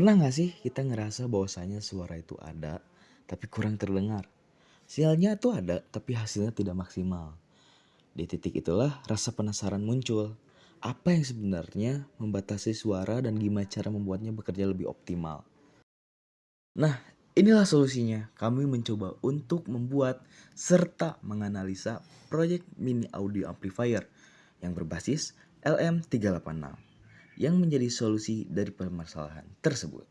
Pernah nggak sih kita ngerasa bahwasanya suara itu ada, tapi kurang terdengar? Sinyalnya tuh ada, tapi hasilnya tidak maksimal. Di titik itulah rasa penasaran muncul. Apa yang sebenarnya membatasi suara dan gimana cara membuatnya bekerja lebih optimal? Nah, inilah solusinya. Kami mencoba untuk membuat serta menganalisa proyek mini audio amplifier yang berbasis LM386 yang menjadi solusi dari permasalahan tersebut.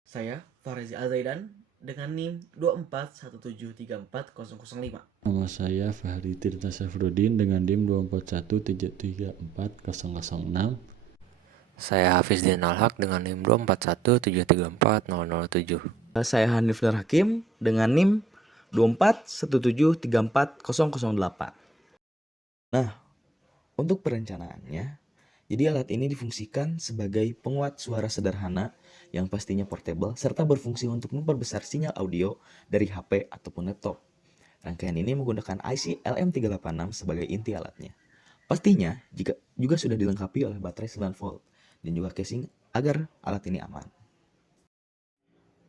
Saya Farezi Azaidan dengan NIM 241734005. Nama saya Fahri Tirta Syafruddin dengan DIM 24173340006. Saya Hafiz Dinalhaq dengan NIM 24173340007. Saya Hanif Nur Hakim dengan NIM 241734008. Nah, untuk perencanaannya, jadi alat ini difungsikan sebagai penguat suara sederhana yang pastinya portable serta berfungsi untuk memperbesar sinyal audio dari HP ataupun laptop. Rangkaian ini menggunakan IC LM386 sebagai inti alatnya. Pastinya juga sudah dilengkapi oleh baterai 9 volt dan juga casing agar alat ini aman.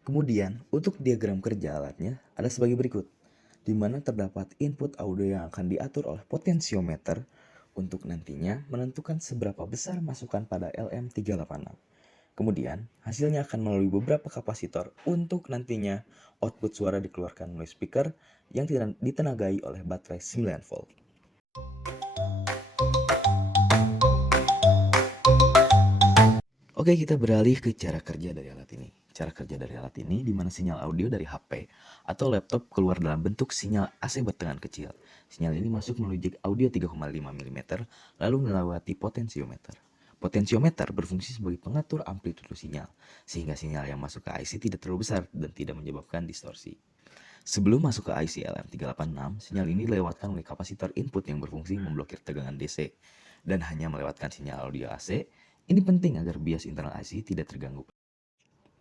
Kemudian, untuk diagram kerja alatnya ada sebagai berikut, di mana terdapat input audio yang akan diatur oleh potensiometer untuk nantinya menentukan seberapa besar masukan pada LM386. Kemudian, hasilnya akan melalui beberapa kapasitor untuk nantinya output suara dikeluarkan melalui speaker yang ditenagai oleh baterai 9 volt. Oke, kita beralih ke cara kerja dari alat ini. Cara kerja dari alat ini di mana sinyal audio dari HP atau laptop keluar dalam bentuk sinyal AC bertegangan kecil. Sinyal ini masuk melalui jack audio 3,5 mm lalu melewati potensiometer. Potensiometer berfungsi sebagai pengatur amplitudo sinyal, sehingga sinyal yang masuk ke IC tidak terlalu besar dan tidak menyebabkan distorsi. Sebelum masuk ke IC LM386, sinyal ini dilewatkan oleh kapasitor input yang berfungsi memblokir tegangan DC dan hanya melewatkan sinyal audio AC. Ini penting agar bias internal IC tidak terganggu.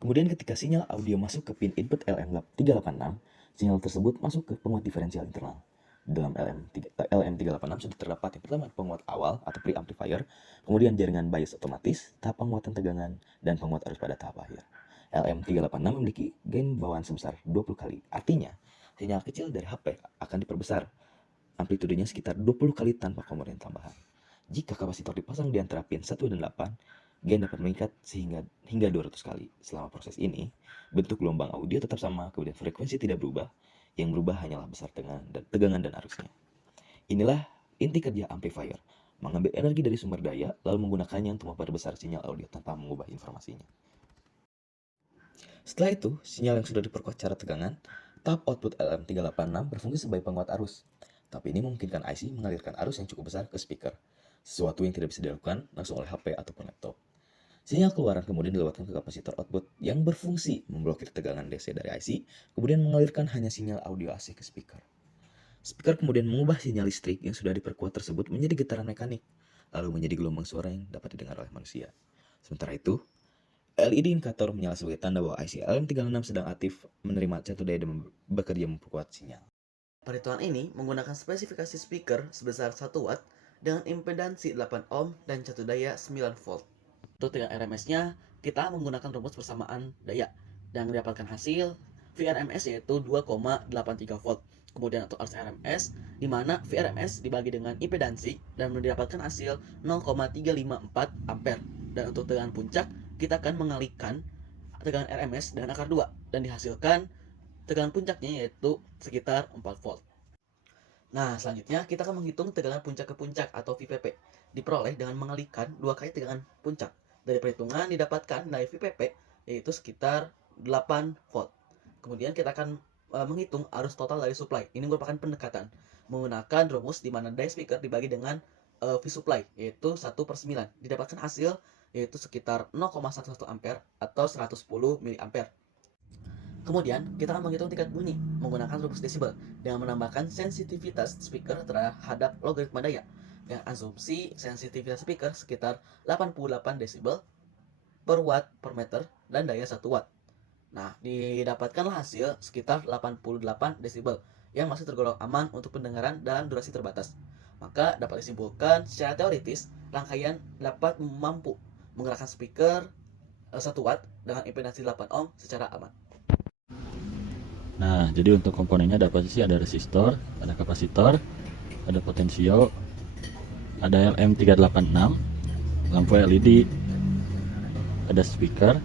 Kemudian ketika sinyal audio masuk ke pin input LM386, sinyal tersebut masuk ke penguat diferensial internal. Dalam LM386 sudah terdapat yang pertama penguat awal atau preamplifier, kemudian jaringan bias otomatis, tahap penguatan tegangan, dan penguat arus pada tahap akhir. LM386 memiliki gain bawaan sebesar 20 kali. Artinya, sinyal kecil dari HP akan diperbesar amplitudenya sekitar 20 kali tanpa komponen tambahan. Jika kapasitor dipasang di antara pin 1 dan 8, gain dapat meningkat hingga 200 kali. Selama proses ini, bentuk gelombang audio tetap sama, kemudian frekuensi tidak berubah. Yang berubah hanyalah besar tegangan dan arusnya. Inilah inti kerja amplifier, mengambil energi dari sumber daya lalu menggunakannya untuk memperbesar sinyal audio tanpa mengubah informasinya. Setelah itu, sinyal yang sudah diperkuat secara tegangan, tahap output LM386 berfungsi sebagai penguat arus. Tapi ini memungkinkan IC mengalirkan arus yang cukup besar ke speaker, sesuatu yang tidak bisa dilakukan langsung oleh HP ataupun laptop. Sinyal keluaran kemudian dilewatkan ke kapasitor output yang berfungsi memblokir tegangan DC dari IC, kemudian mengalirkan hanya sinyal audio AC ke speaker. Speaker kemudian mengubah sinyal listrik yang sudah diperkuat tersebut menjadi getaran mekanik, lalu menjadi gelombang suara yang dapat didengar oleh manusia. Sementara itu, LED indikator menyala sebagai tanda bahwa IC LM386 sedang aktif menerima satu daya dan bekerja memperkuat sinyal. Perhitungan ini menggunakan spesifikasi speaker sebesar 1 watt dengan impedansi 8 ohm dan catu daya 9 volt. Untuk dengan RMS-nya, kita menggunakan rumus persamaan daya dan mendapatkan hasil VRMS yaitu 2,83 volt. Kemudian untuk arus RMS, di mana VRMS dibagi dengan impedansi dan mendapatkan hasil 0,354 ampere. Dan untuk tegangan puncak, kita akan mengalihkan tegangan RMS dengan akar 2 dan dihasilkan tegangan puncaknya yaitu sekitar 4 volt. Nah, selanjutnya kita akan menghitung tegangan puncak ke puncak atau VPP. Diperoleh dengan mengalihkan 2 kali tegangan puncak. Dari perhitungan didapatkan nilai VPP yaitu sekitar 8 volt. Kemudian kita akan menghitung arus total dari supply. Ini merupakan pendekatan menggunakan rumus di mana daya speaker dibagi dengan V supply yaitu 1/9. Didapatkan hasil yaitu sekitar 0,11 ampere atau 110 miliampere. Kemudian, kita akan menghitung tingkat bunyi menggunakan rumus desibel dengan menambahkan sensitivitas speaker terhadap logaritma daya dengan asumsi sensitivitas speaker sekitar 88 desibel per watt per meter dan daya 1 watt. Nah, didapatkanlah hasil sekitar 88 desibel yang masih tergolong aman untuk pendengaran dalam durasi terbatas. Maka dapat disimpulkan secara teoritis rangkaian dapat mampu menggerakkan speaker 1 watt dengan impedansi 8 ohm secara aman. Nah, jadi untuk komponennya ada apa sih? Ada resistor, ada kapasitor, ada potensio, ada LM386, lampu LED, ada speaker,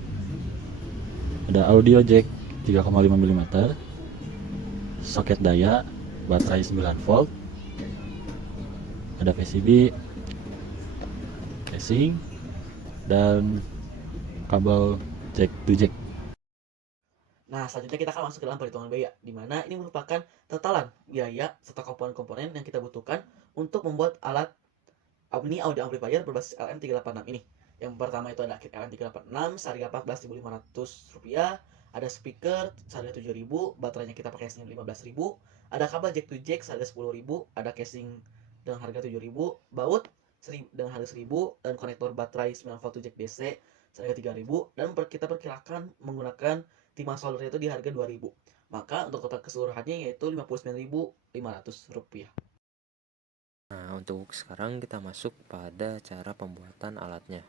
ada audio jack 3,5 mm, soket daya, baterai 9 volt, ada PCB, casing, dan kabel jack to jack. Nah, selanjutnya kita akan masuk ke dalam perhitungan biaya, di mana ini merupakan totalan biaya serta komponen-komponen yang kita butuhkan untuk membuat alat mini audio amplifier berbasis LM386 ini. Yang pertama itu ada kit LM386 seharga Rp14.500, ada speaker seharga Rp7.000, baterainya kita pakai seharga Rp15.000, ada kabel jack to jack seharga Rp10.000, ada casing dengan harga Rp7.000, baut dengan harga Rp1.000, dan konektor baterai 9 volt jack DC seharga Rp3.000, dan kita perkirakan menggunakan timah soldernya itu di harga Rp2.000. Maka untuk total keseluruhannya yaitu Rp59.500. Nah, untuk sekarang kita masuk pada cara pembuatan alatnya.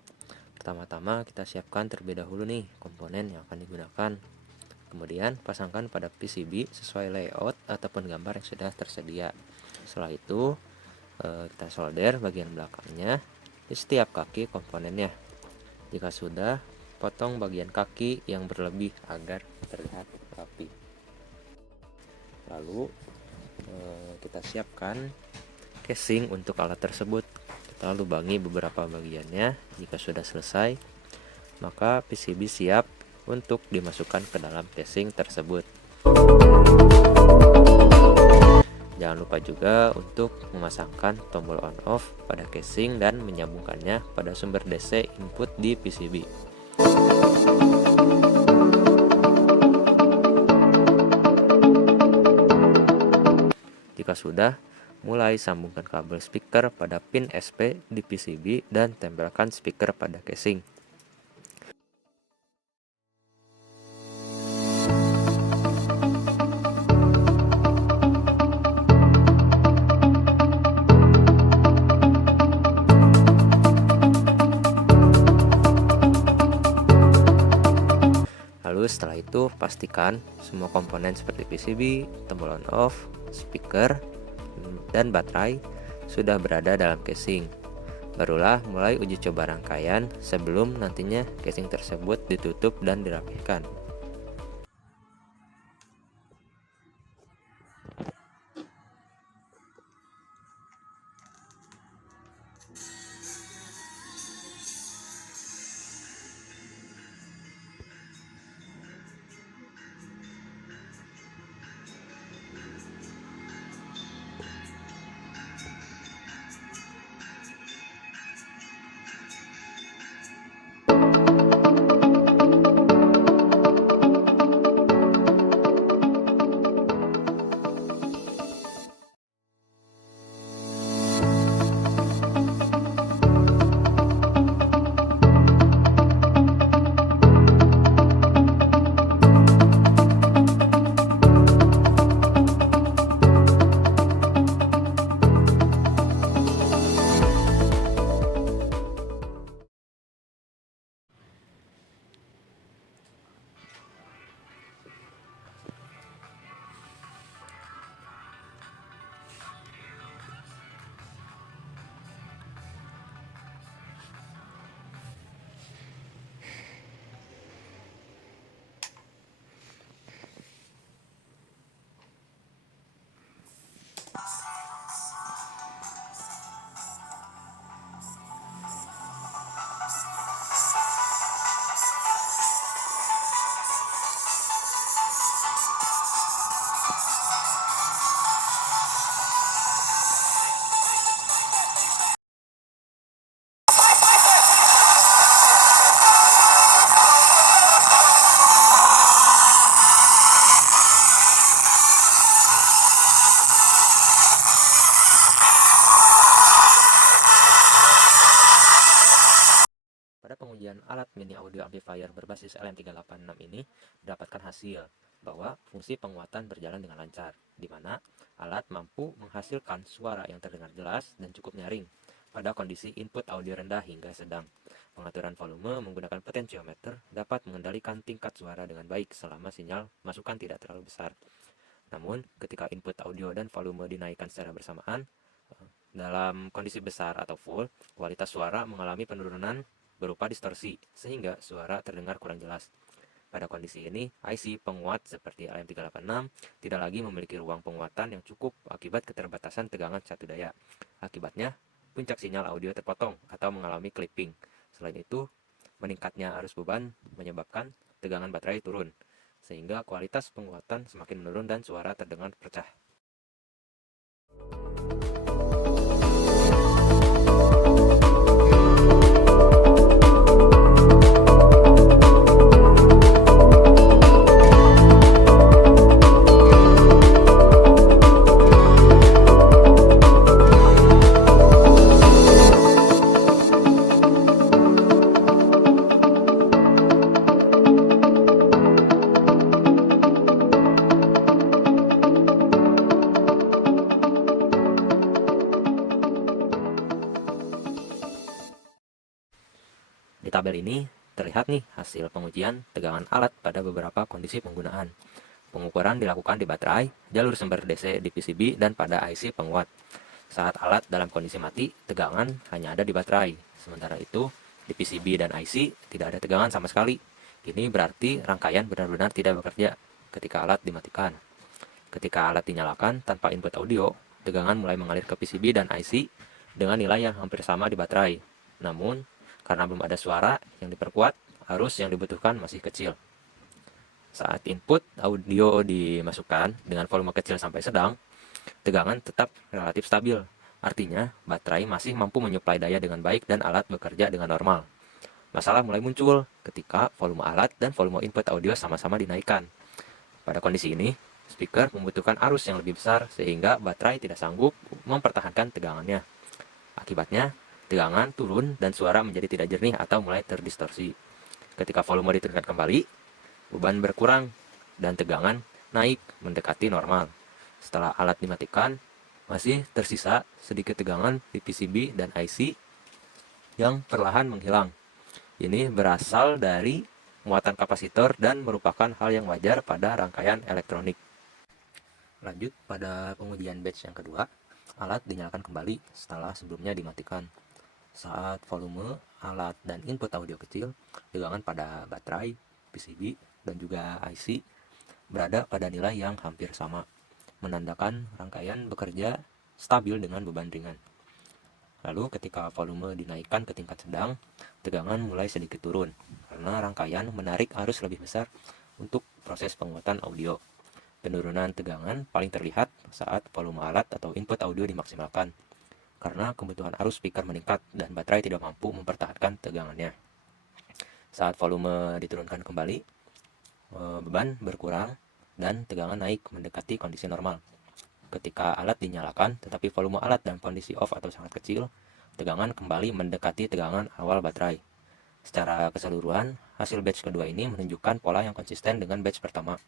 Pertama-tama kita siapkan terlebih dahulu nih komponen yang akan digunakan. Kemudian pasangkan pada PCB sesuai layout ataupun gambar yang sudah tersedia. Setelah itu kita solder bagian belakangnya di setiap kaki komponennya. Jika sudah, potong bagian kaki yang berlebih agar terlihat rapi. Lalu kita siapkan casing untuk alat tersebut. Kita lubangi beberapa bagiannya. Jika sudah selesai, maka PCB siap untuk dimasukkan ke dalam casing tersebut. Jangan lupa juga untuk memasangkan tombol on off pada casing dan menyambungkannya pada sumber DC input di PCB. Jika sudah, mulai sambungkan kabel speaker pada pin SP di PCB dan tempelkan speaker pada casing. Lalu setelah itu pastikan semua komponen seperti PCB, tombol on off, speaker, dan baterai sudah berada dalam casing. Barulah mulai uji coba rangkaian sebelum nantinya casing tersebut ditutup dan dirapihkan. Pada pengujian alat mini audio amplifier berbasis LM386 ini didapatkan hasil bahwa fungsi penguatan berjalan dengan lancar, di mana alat mampu menghasilkan suara yang terdengar jelas dan cukup nyaring. pada kondisi input audio rendah hingga sedang. Pengaturan volume menggunakan potentiometer dapat mengendalikan tingkat suara dengan baik selama sinyal masukan tidak terlalu besar. Namun, ketika input audio dan volume dinaikkan secara bersamaan, dalam kondisi besar atau full, kualitas suara mengalami penurunan berupa distorsi, sehingga suara terdengar kurang jelas. Pada kondisi ini, IC penguat seperti LM386 tidak lagi memiliki ruang penguatan yang cukup akibat keterbatasan tegangan satu daya. Akibatnya, puncak sinyal audio terpotong atau mengalami clipping. Selain itu, meningkatnya arus beban menyebabkan tegangan baterai turun, sehingga kualitas penguatan semakin menurun dan suara terdengar pecah. Di tabel ini terlihat nih hasil pengujian tegangan alat pada beberapa kondisi penggunaan. Pengukuran dilakukan di baterai, jalur sumber DC di PCB, dan pada IC penguat. Saat alat dalam kondisi mati, tegangan hanya ada di baterai. Sementara itu, di PCB dan IC tidak ada tegangan sama sekali. Ini berarti rangkaian benar-benar tidak bekerja ketika alat dimatikan. Ketika alat dinyalakan tanpa input audio, tegangan mulai mengalir ke PCB dan IC dengan nilai yang hampir sama di baterai. Namun, karena belum ada suara yang diperkuat, arus yang dibutuhkan masih kecil. Saat input audio dimasukkan dengan volume kecil sampai sedang, tegangan tetap relatif stabil. Artinya, baterai masih mampu menyuplai daya dengan baik dan alat bekerja dengan normal. Masalah mulai muncul ketika volume alat dan volume input audio sama-sama dinaikkan. Pada kondisi ini, speaker membutuhkan arus yang lebih besar sehingga baterai tidak sanggup mempertahankan tegangannya. Akibatnya, tegangan turun dan suara menjadi tidak jernih atau mulai terdistorsi. Ketika volume diturunkan kembali, beban berkurang dan tegangan naik mendekati normal. Setelah alat dimatikan, masih tersisa sedikit tegangan di PCB dan IC yang perlahan menghilang. Ini berasal dari muatan kapasitor dan merupakan hal yang wajar pada rangkaian elektronik. Lanjut pada pengujian batch yang kedua, alat dinyalakan kembali setelah sebelumnya dimatikan. Saat volume, alat, dan input audio kecil, tegangan pada baterai, PCB, dan juga IC berada pada nilai yang hampir sama, menandakan rangkaian bekerja stabil dengan beban ringan. Lalu ketika volume dinaikkan ke tingkat sedang, tegangan mulai sedikit turun, karena rangkaian menarik arus lebih besar untuk proses penguatan audio. Penurunan tegangan paling terlihat saat volume alat atau input audio dimaksimalkan, karena kebutuhan arus speaker meningkat dan baterai tidak mampu mempertahankan tegangannya. Saat volume diturunkan kembali, beban berkurang dan tegangan naik mendekati kondisi normal. Ketika alat dinyalakan tetapi volume alat dalam kondisi off atau sangat kecil, tegangan kembali mendekati tegangan awal baterai. Secara keseluruhan, hasil batch kedua ini menunjukkan pola yang konsisten dengan batch pertama,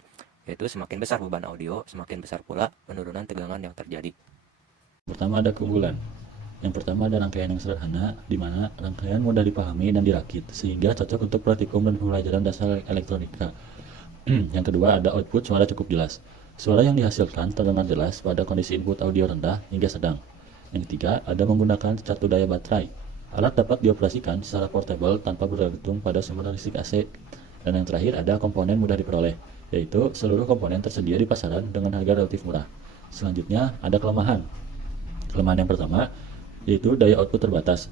yaitu semakin besar beban audio, semakin besar pula penurunan tegangan yang terjadi. Pertama ada keunggulan. Yang pertama ada rangkaian yang sederhana, di mana rangkaian mudah dipahami dan dirakit, sehingga cocok untuk praktikum dan pembelajaran dasar elektronika. Yang kedua ada output suara cukup jelas. Suara yang dihasilkan terdengar jelas pada kondisi input audio rendah hingga sedang. Yang ketiga ada menggunakan satu daya baterai. Alat dapat dioperasikan secara portable tanpa bergantung pada sumber listrik AC. Dan yang terakhir ada komponen mudah diperoleh, yaitu seluruh komponen tersedia di pasaran dengan harga relatif murah. Selanjutnya ada kelemahan. Kelemahan yang pertama yaitu daya output terbatas,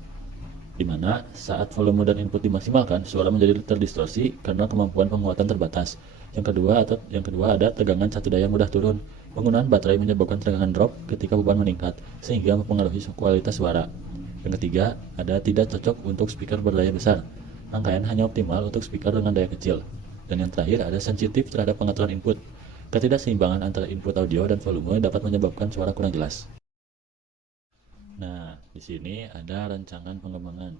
di mana saat volume dan input dimaksimalkan, suara menjadi terdistorsi karena kemampuan penguatan terbatas. Yang kedua ada tegangan satu daya mudah turun. Penggunaan baterai menyebabkan tegangan drop ketika beban meningkat, sehingga mempengaruhi kualitas suara. Yang ketiga, ada tidak cocok untuk speaker berdaya besar. Rangkaian hanya optimal untuk speaker dengan daya kecil. Dan yang terakhir, ada sensitif terhadap pengaturan input. Ketidakseimbangan antara input audio dan volume dapat menyebabkan suara kurang jelas. Nah, di sini ada rancangan pengembangan.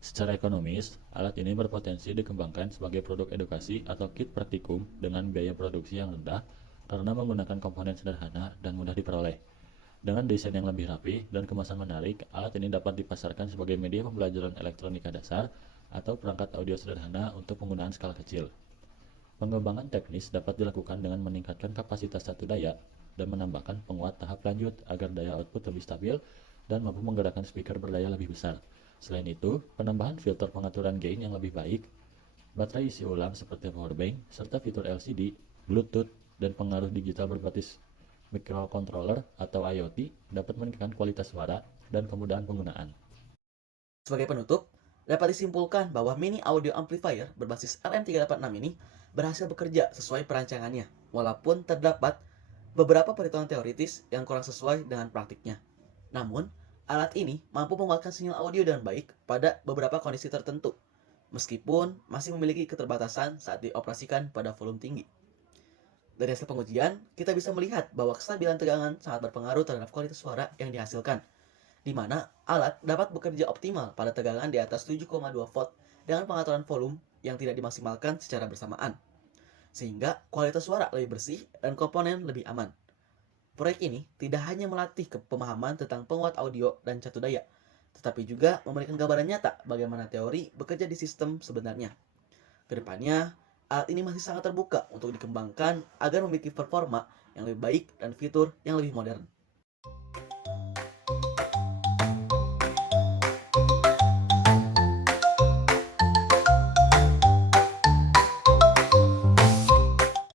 Secara ekonomis, alat ini berpotensi dikembangkan sebagai produk edukasi atau kit praktikum dengan biaya produksi yang rendah karena menggunakan komponen sederhana dan mudah diperoleh. Dengan desain yang lebih rapi dan kemasan menarik, alat ini dapat dipasarkan sebagai media pembelajaran elektronika dasar atau perangkat audio sederhana untuk penggunaan skala kecil. Pengembangan teknis dapat dilakukan dengan meningkatkan kapasitas satu daya dan menambahkan penguat tahap lanjut agar daya output lebih stabil dan mampu menggerakkan speaker berdaya lebih besar. Selain itu, penambahan filter pengaturan gain yang lebih baik, baterai isi ulang seperti powerbank, serta fitur LCD, Bluetooth, dan pengaruh digital berbasis microcontroller atau IoT dapat meningkatkan kualitas suara dan kemudahan penggunaan. Sebagai penutup, dapat disimpulkan bahwa mini audio amplifier berbasis LM386 ini berhasil bekerja sesuai perancangannya, walaupun terdapat beberapa perhitungan teoritis yang kurang sesuai dengan praktiknya. Namun, alat ini mampu memuatkan sinyal audio dengan baik pada beberapa kondisi tertentu, meskipun masih memiliki keterbatasan saat dioperasikan pada volume tinggi. Dari hasil pengujian, kita bisa melihat bahwa kestabilan tegangan sangat berpengaruh terhadap kualitas suara yang dihasilkan, di mana alat dapat bekerja optimal pada tegangan di atas 7,2 volt dengan pengaturan volume yang tidak dimaksimalkan secara bersamaan, sehingga kualitas suara lebih bersih dan komponen lebih aman. Proyek ini tidak hanya melatih pemahaman tentang penguat audio dan catu daya, tetapi juga memberikan gambaran nyata bagaimana teori bekerja di sistem sebenarnya. Kedepannya, alat ini masih sangat terbuka untuk dikembangkan agar memiliki performa yang lebih baik dan fitur yang lebih modern.